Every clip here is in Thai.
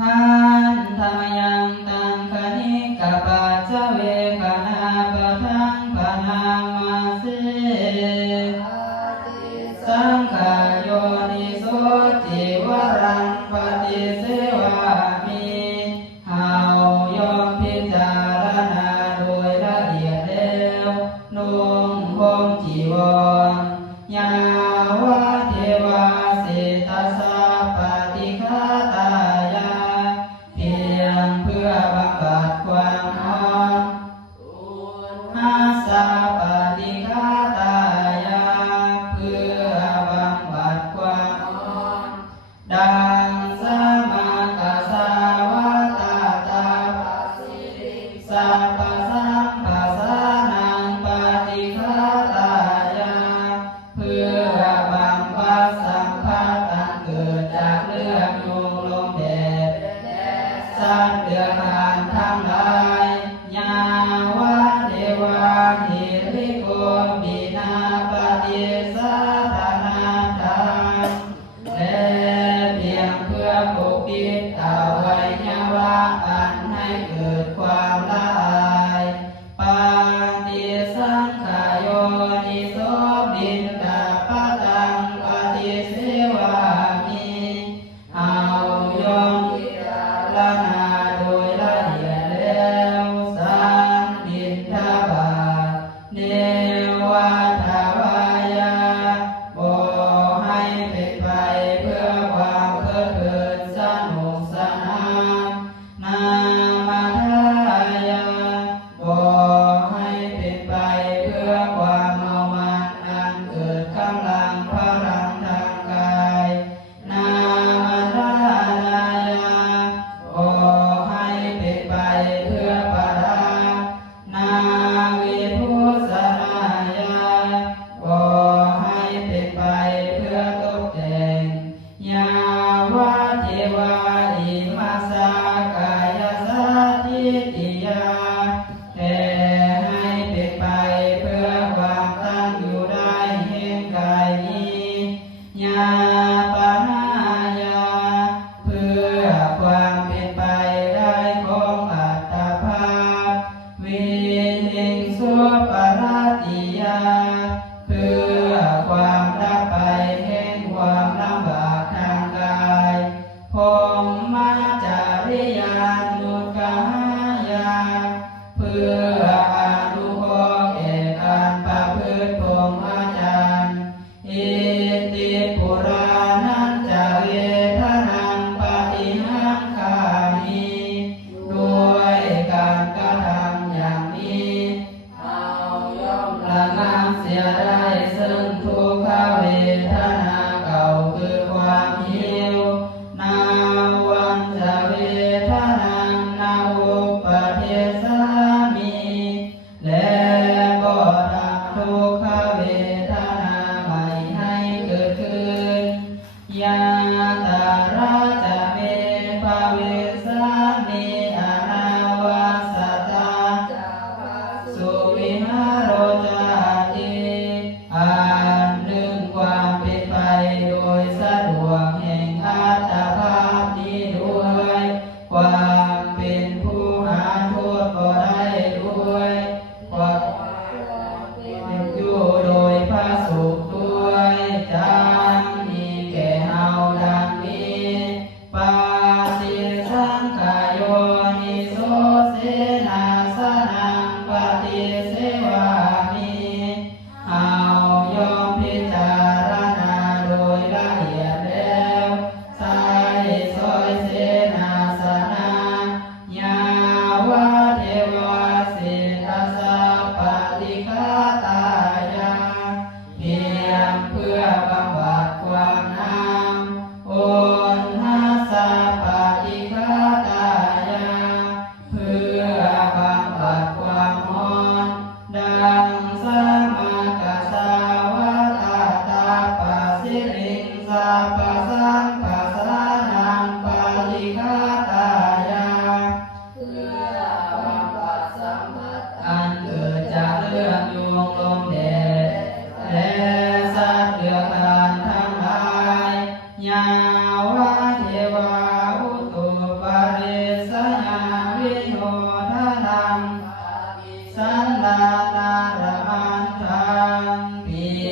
หันธรรมยังตังคณิกะปัจจเวคณาปะทังปะนามาเสสังขารโยนิโสจิวรังปฏิเสวามิเฮายอมพิจารณาโดยละเอียดแล้วนุ่งห่มจีวรยาวะเทวาสิตัสสะปฏิฆาตายาเพียงเพื่อบำบัดความอ่อนอาสาปฏิฆาตายาเพื่อบำบัดความอ่อนดังสมากัสสาวะตาตาปัสสิสัพพสัมปัสสานังปฏิฆาตายาเพื่อบำบัดสัมผัสอันเกิดจากเลือดยุงลมแดดสัตว์เดือดร้อนทั้งหลายยาวะเทวาหิริโกบินาปฏิสัทนาทานและเพียงเพื่อปกปิดอวัยวะอันให้เกิดความละอายปฏิสังขารโยนิโสบินดาปตังปฏิเสวามิเอายอมพิจารณาโดยละเอียดแล้วสันบิณฑบาตเนวัฏวายาบ่ให้เป็นไปเพื่อความเพลิดเพลินสนุกสนานนามาทายาบ่ให้เป็นไปเพื่อความเมามันอันเกิดกำลังพลังทางกายนามาทานายาบ่ให้เป็นไปเพื่อปารานาวิภูสนายาบ่ให้เป็นไปเพื่อตกแต่งยาวะเทวาอิมาสากายสัตถิติยาแต่ให้เป็นไปเพื่อความตั้งอยู่ได้แห่งกาย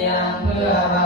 ยงเพื่อบ